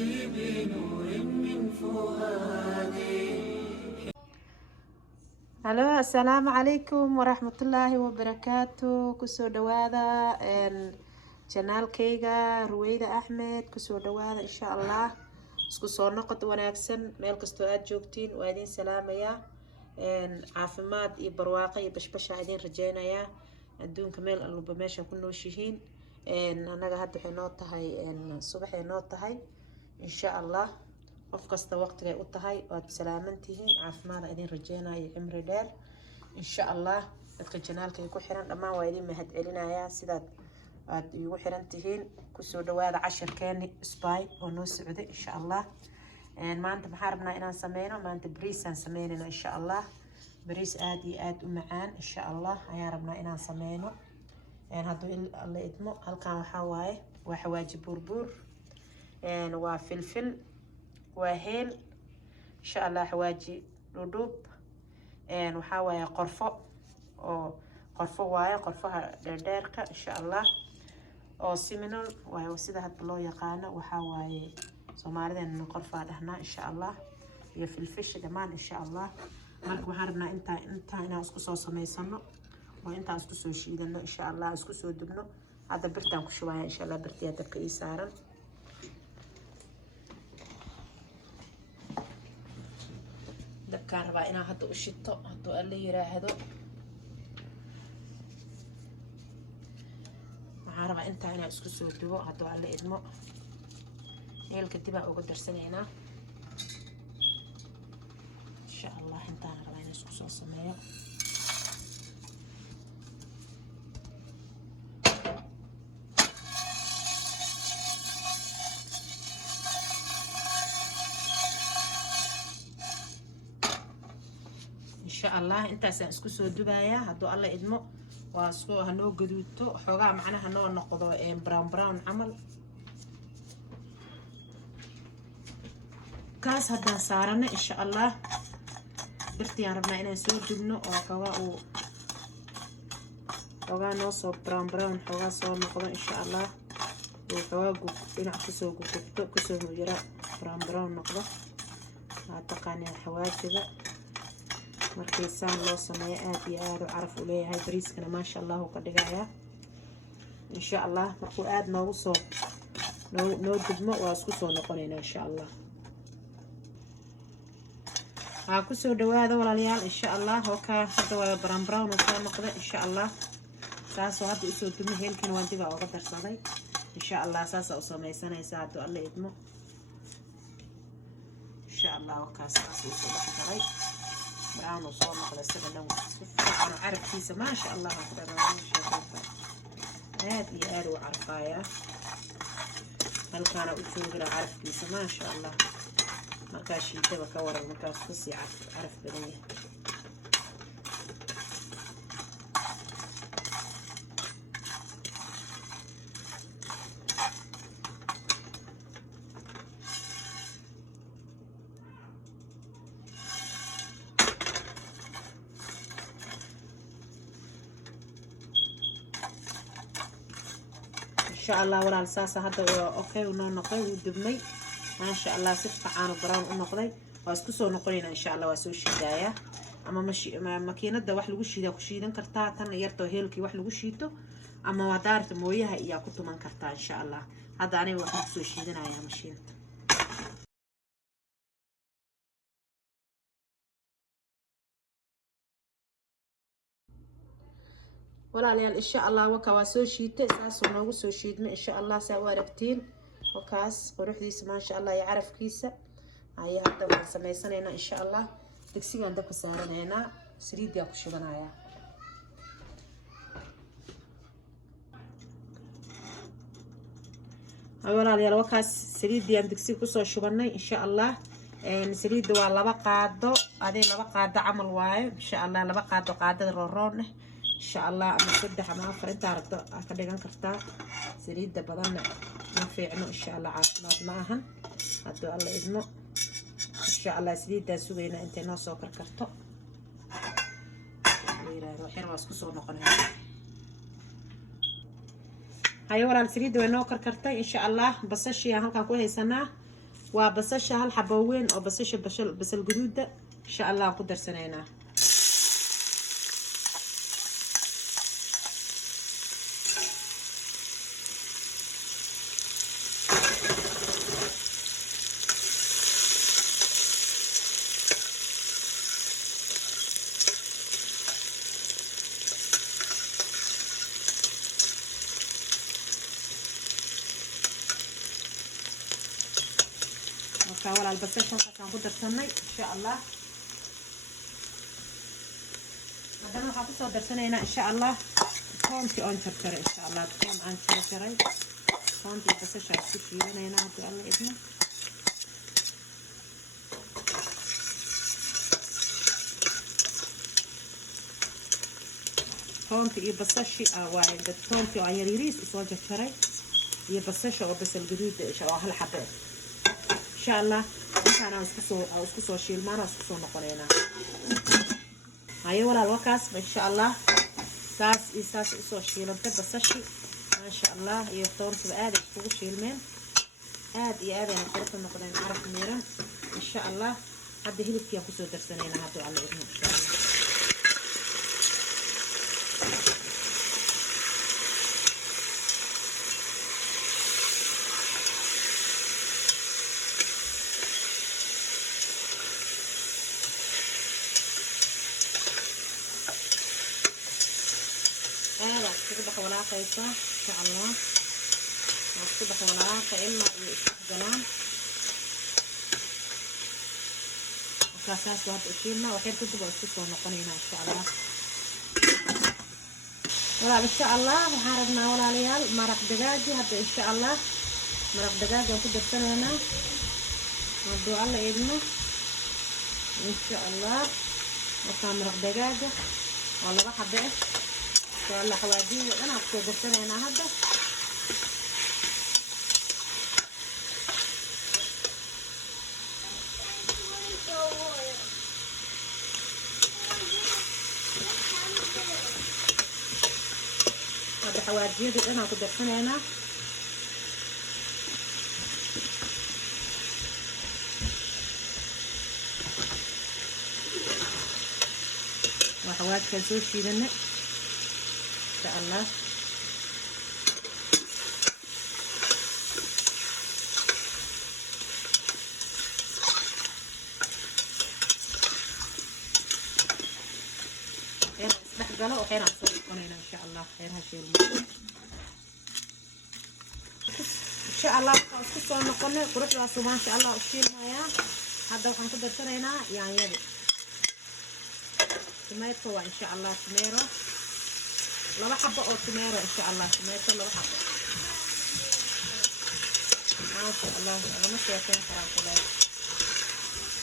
نفسي بنور من فؤادي. Halo, assalamualaikum warahmatullahi wabarakatuh. Kusoo dhawaada channelkayga Ruwayda Axmed. Kusoo dhawaada insha Allah. Isku soo noqod wanaagsan meel kastoo aad joogtiin waa idin salaamaya. Caafimaad iyo barwaaqo iyo bashbash idin rajeynaya. Adduunka meel alba meesha ku nooshihiin. Anaga hadda waxay noo tahay subaxay noo tahay insha Allah. qof kasta waqtiga u tahay waad salaamantihiin caafimaad idin rajeynaya cimri dheer insha Allah. dadka channelka ku xiran dhamaan waa idin mahad celinaya sidaad aad igu xiran tihiin. kusoo dhawaada casharkeeni spy oo noo socday insha Allah. maanta maxaan rabnaa inaan sameeyno maanta bariis aan sameeynaa insha Allah. bariis aad iyo aad u macaan insha Allah ayaan rabnaa inaan sameeyno. hadduu alla idmo halkan waxa waaye waa xawaaji buurbuur waa filfil وهيل إن شاء الله حواجي ردوب وحاوي قرفة أو قرفة واي قرفة ديركة إن شاء الله أو سيمينال وسيدة هتبلو يقانا وحاوي سومالي إن قرفة دهنا إن شاء الله هي في الفيش كمان إن شاء الله مرك محاربنا أنت هنا أسكسو سميسنو وأنت أسكسو شيدنو إن شاء الله أسكسو دبنو هذا برتان كشوايا إن شاء الله برتي هذا كيسارا. dabkaan rabaa inaan hadda u shito hadduu alla yiraahdo waxaan rabaa intaa inaan isku soo dubo hadduu alla idmo eelka dibaa uga darsanaynaa insha Allah. intaan rabaa inaan isku soo sameeyo إن شاء الله. أنت سأسكو دبايا هادو الله إدمو واسكو هنو قدوتو حوغا معنا هنو نقضو براون عمل كاس هادا سارنا إن شاء الله. برتي ربنا إنا نسو دبنو حوغا نوصو براون حوغا سو نقضو إن شاء الله. وحوغا إنا كسو قدوتو كسو مجرى براون نقضو هاتقاني الحواجي ذا markii saan loo sameeyo aad iyo aad u caraf u leeyahay bariiskana ma sha Allah ka dhigaya insha Allah. markuu aad noogu soo noo dibmo waa isku soo noqonayna insha Allah. ku soo dhawaada walaalayaal insha Allah. hooka hadda waa brown oo soo noqday insha Allah. saasoo hadda u soo dibmo heelkan waan dib uga darsaday insha Allah. saasa u sameeysanaysa hadduu alla idmo insha Allah. kaas u soo baxay براون وصور نقل السبب عن عرف كيسة ما شاء الله هذه آلو عرفايا هل كان أتوقع عرف كيسة ما شاء الله ما كاش يتبع كورا ما كاش خصي عرف بنيه. إن شاء الله ولا الساسة هذا أوكي ونقي ودبني ما شاء الله سفح عن براون ونقضي واسكسو نقولنا إن شاء الله واسوي شدايا. أما مشي ماكينة ده واحد لوجي ده كشيدن كرتا تنا يرتو هيلكي واحد لوجيتو أما ودارت مويها إياه كنتو من كرتا إن شاء الله. هذا أنا واحد سوي شيدن يا مشينة ولا ليال إن شاء الله. وكا سو شيته ساسو نوغو سو شيدمه إن شاء الله. سواركتين وكاس قروحديس ما شاء الله يعرف كيسه هاي هدا waan sameeysanayna إن شاء الله. degsigan dabka saaranayna saliidii ku shubanaya wala liyal wakaas saliidii aan degsi ku soo shubanay إن شاء الله. saliidda waa laba qaado adee laba qaado camal waaye إن شاء الله. laba qaado qaadada roon إن شاء الله. أما صدح ما أفر أنت عرفت أكدي كرتا سريد بدنا ما في عنو إن شاء الله عاصمات معها هدو الله إذنه إن شاء الله سريد ده سوينا أنت ناس وكر كرتا روحي رواسكو صور نقنها هاي ورا السريد وينو كر كرتا إن شاء الله. بس الشيء هالكا كوي سنة وبصشه هالحبوين او بصشه بصل جدود ان شاء الله نقدر سنينا ولا البصل كان نقدر سني ان شاء الله هذا ما حافظ صدر سنينا ان شاء الله كونتي اون شرشري ان شاء الله كون عن شرشري كونتي بصل شرشري هنا هذا الله ابنه كونتي بصشي وايد كونتي عن يريس اسوي شرشري يبصشه وبصل جديد ان شاء الله هالحبات ان شاء الله انا اسكسو شيل مره اسكسو نقولينا هاي ولا الوكاس ان شاء الله ساس اسو شيل انت بصشي ما شاء الله يختار تبقى ادي اسكو شيل من ادي انا قلت نقولين عرف ميرا ان شاء الله هدي هلك يا كسو درسنينا هادو على ابن ان شاء الله تصبح ولا قيصة إن شاء الله تصبح ولا قيمة يستخدمون وكاسات واحد أشيلنا وحين تبغى تسوي نقنينا إن شاء الله ولا إن شاء الله وحاربنا ولا ليال مرق دجاجي هذا إن شاء الله مرق دجاجي وكده سنة هنا ودو الله يدنا إن شاء الله وكان مرق دجاجي والله راح أبيع والله حوادي انا اكتب هنا هذا هذا حوادي انا اكتب هنا وحوادي كالسوشي لنا ان شاء الله خير استحقله وخير نسوي قنينه ان شاء الله خير هالشيء ان شاء الله اسكو نقول قرص راسو ما شاء الله اشيل مايا هذا waxaan ku darsanaynaa yaanyada tomato ان شاء الله tomato لو حبة أو تميرة إن شاء الله تميرة لو حبة ما شاء الله أنا مش شايفين حرام كله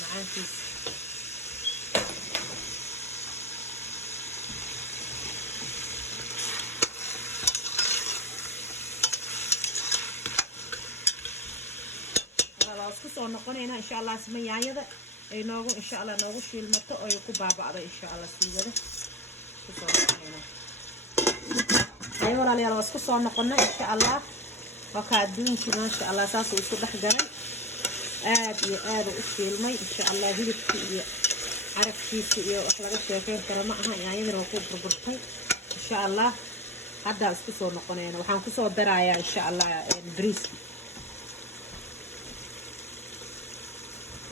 معاه كيس لو اسكسو نقونينا إن شاء الله اسمي يايدا أي نوغو إن شاء الله نوغو شيل متو أو يكو بابا إن شاء الله سيجده اسكسو نقونينا أيوة ولا اسكو soo noqonay insha Allah waka adduunki ma sha Allah saas uu isku dhex galay aad iyo aad u fiilmay insha Allah hilibki iyo aragtiisa iyo wax laga sheekeyn karo ma aha yaayada oo ku burburtay insha Allah hadda isku soo noqonayna waxaan ku soo darayaa insha Allah bariis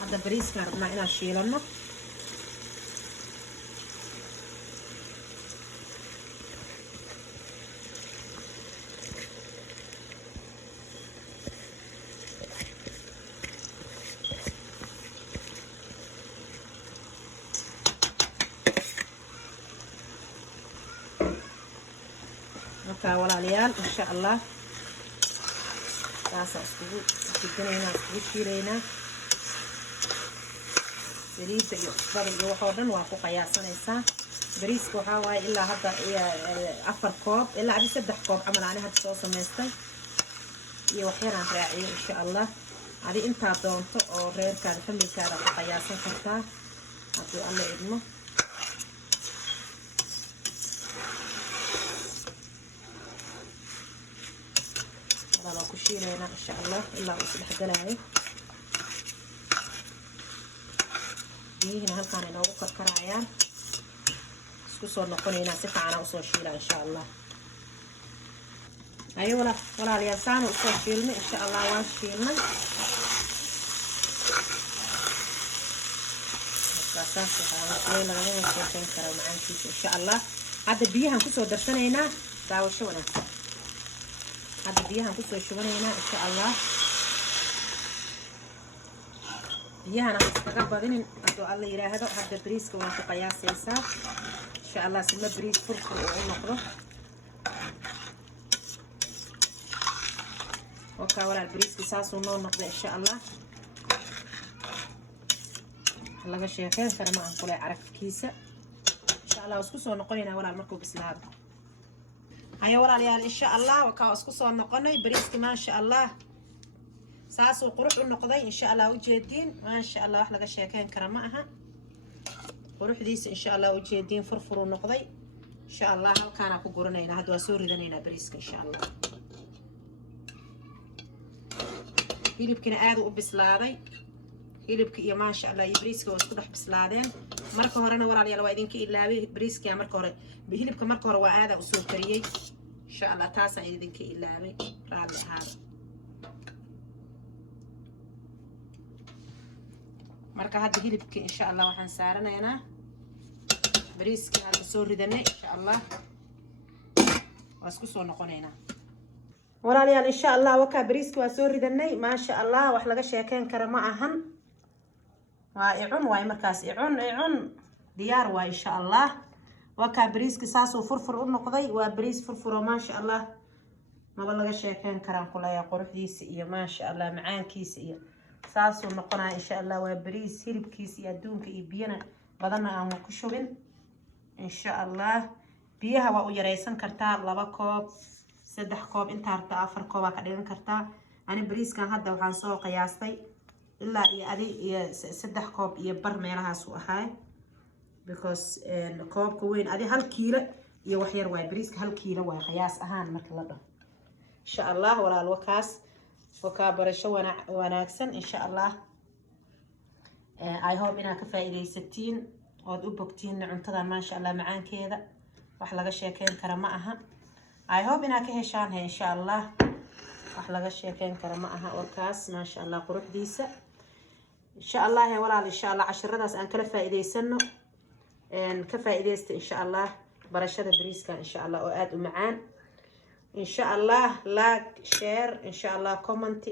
hadda bariiska rabnaa inaan shiilano ولا ليال إن شاء الله تاسع اسكو جدنا اسكو شيرينا بريس بدل وحودن واكو قياسنيسا بريس waxa way ilaa hadda 4 koob ilaa 3 koob amal aan hadda soo sameystay iyo waxyaraan raaciyo insha Allah adi inta doonto oo reerkaada familkaada ku qiyaasan kartaa hadii alla idmo wala ku shiileena insha Allah ilaa uu saddex galaayo biyihina halkaan inoogu karkarayaan isku soo noqonaynaa si fiican usoo shiila insha allah ayo walaalayaal saan usoo shiilnay insha allah waan shiilnay markaasaas waxaa lagama sheekeyn karaa macaankiisa insha allah hadda biyahan kusoo darsanaynaa daawasho wanaagsan hadda biyahan kusoo shubanaynaa insha allah biyahana iskaga badinin hadduu alla yiraahdo hadda bariiska waan ku qiyaasaysaa insha allah sima bariis furfur uu noqdo وكا ولا البريس كيساس ونون نقضي إن شاء الله هلا قشي كين كرا ما أنقول عرف كيسة إن شاء الله وسكسو نقولنا ولا المركو بسلاب هيا ولا ليال إن شاء الله وكا وسكسو نقولنا بريس كمان إن شاء الله ساس وقروح النقضي إن شاء الله وجدين ما إن شاء الله هلا قشي كين كرا معها قروح ديس إن شاء الله وجدين فرفروا النقضي إن شاء الله هل كان أكو قرنينا هدوا سوري ذنينا بريسك إن شاء الله hilibkina aad u bislaaday hilibka iyo ma sha Allah bariiska waa isku dhex bislaadeen marka horena walaalayaal waa idinka ilaabay bariiska marka hore hilibka marka hore waa aad u soo kariyay insha Allah taas aan idinka ilaabay raali ahaada marka hadda hilibka insha Allah waxaan saaranaynaa bariiska hadda soo ridanay insha Allah waa isku soo noqonaynaa walaalayaal insha Allah wakaa bariiska waa soo ridanay ma sha Allah wax laga sheekeen kara ma ahan waa icun waay markaas icun diyaar waa insha Allah wakaa bariiska saasoo furfur u noqday waa bariis furfuro ma sha Allah maba laga sheekeen karaan kulaya quruxdiisa iyo ma sha Allah macaankiisa iyo saasoo noqonaa insha Allah waa bariis hilibkiisa iyo adduunka iyo biyana badana aan ku shubin insha Allah biyaha waa u yareysan kartaa 2 koob 3 koob inta harta 4 koob ka dhigan kartaa ani bariiskan hadda waxaan soo qiyaastay ilaa iyo adi iyo 3 koob iyo bar meelahaas u ahaay because koobka weyn adi 1 kiilo iyo wax yar way bariiska 1 kiilo way qiyaas ahaan marka la dhaho insha Allah walaal wakaas wakaa barasho wanaagsan insha Allah I hope inaad ka faa'iideysatiin oo u bogtiin cuntada ma sha Allah macaankeeda wax laga sheekeen kara ma aha I hope inaad ka heshaan in sha Allah wax laga sheekeen kara ma aha wakaas ma sha Allah quruxdiisa insha Allah walaal insha Allah casharadaas aan kala faa'iideysano ka faa'iideysta insha Allah barashada bariiska insha Allah oo aad u macaan insha Allah like share insha Allah comment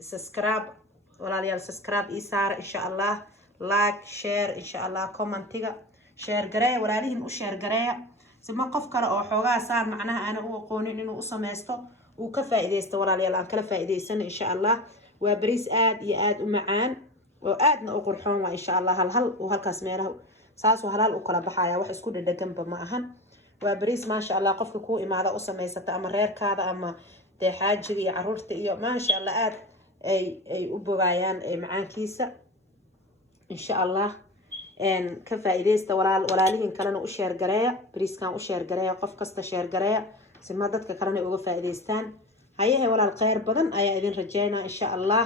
subscribe walaalayaal subscribe ii saar insha Allah like share insha Allah commentiga share gareeya walaalihiin u share gareeya sima qof kale oo xoogaa saan macnaha ana u aqoonin inuu u sameesto uu ka faa'iideysto walaalayaal aan kala faa'iideysano insha Allah waa bariis aad iyo aad u macaan oo aadna u qurxoon waa insha Allah hal oo halkaas meelaha saas oo halal u kala baxaya wax isku dhadhaganba ma ahan waa bariis ma sha Allah qofka ku imaada u sameysata ama reerkaada ama xaajiga iyo caruurta iyo ma sha Allah aad ay u bogaayaan macaankiisa insha Allah ka faa'iideysta walaalihiin kalena u share gareeya bariiskan u share gareeya qof kasta share gareeya sima dadka kalena uga faa'iideystaan hayahay walaal khayr badan ayaa idin rajeynaa insha Allah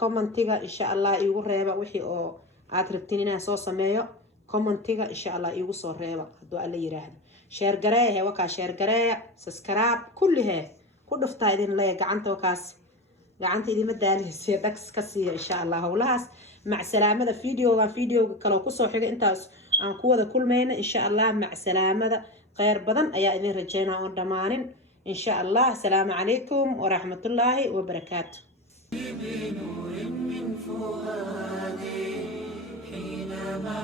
commentiga insha Allah igu reeba wixii oo aad rabtiin inaan soo sameeyo commentiga insha Allah igu soo reeba haduu alla yiraahdo share gareeya wakaa share gareeya subscribe kullihe ku dhuftaa idin leeyahay gacanta wakaas gacanta idima daaleysa dax ka siiya insha Allah hawlahaas مع سلامة فيديو كلو كسو حاجة انت عن قوة كل مينا إن شاء الله مع سلامة خير بدن أيا إذن رجينا ودمانين إن شاء الله السلام عليكم ورحمة الله وبركاته بنور من فؤادي حينما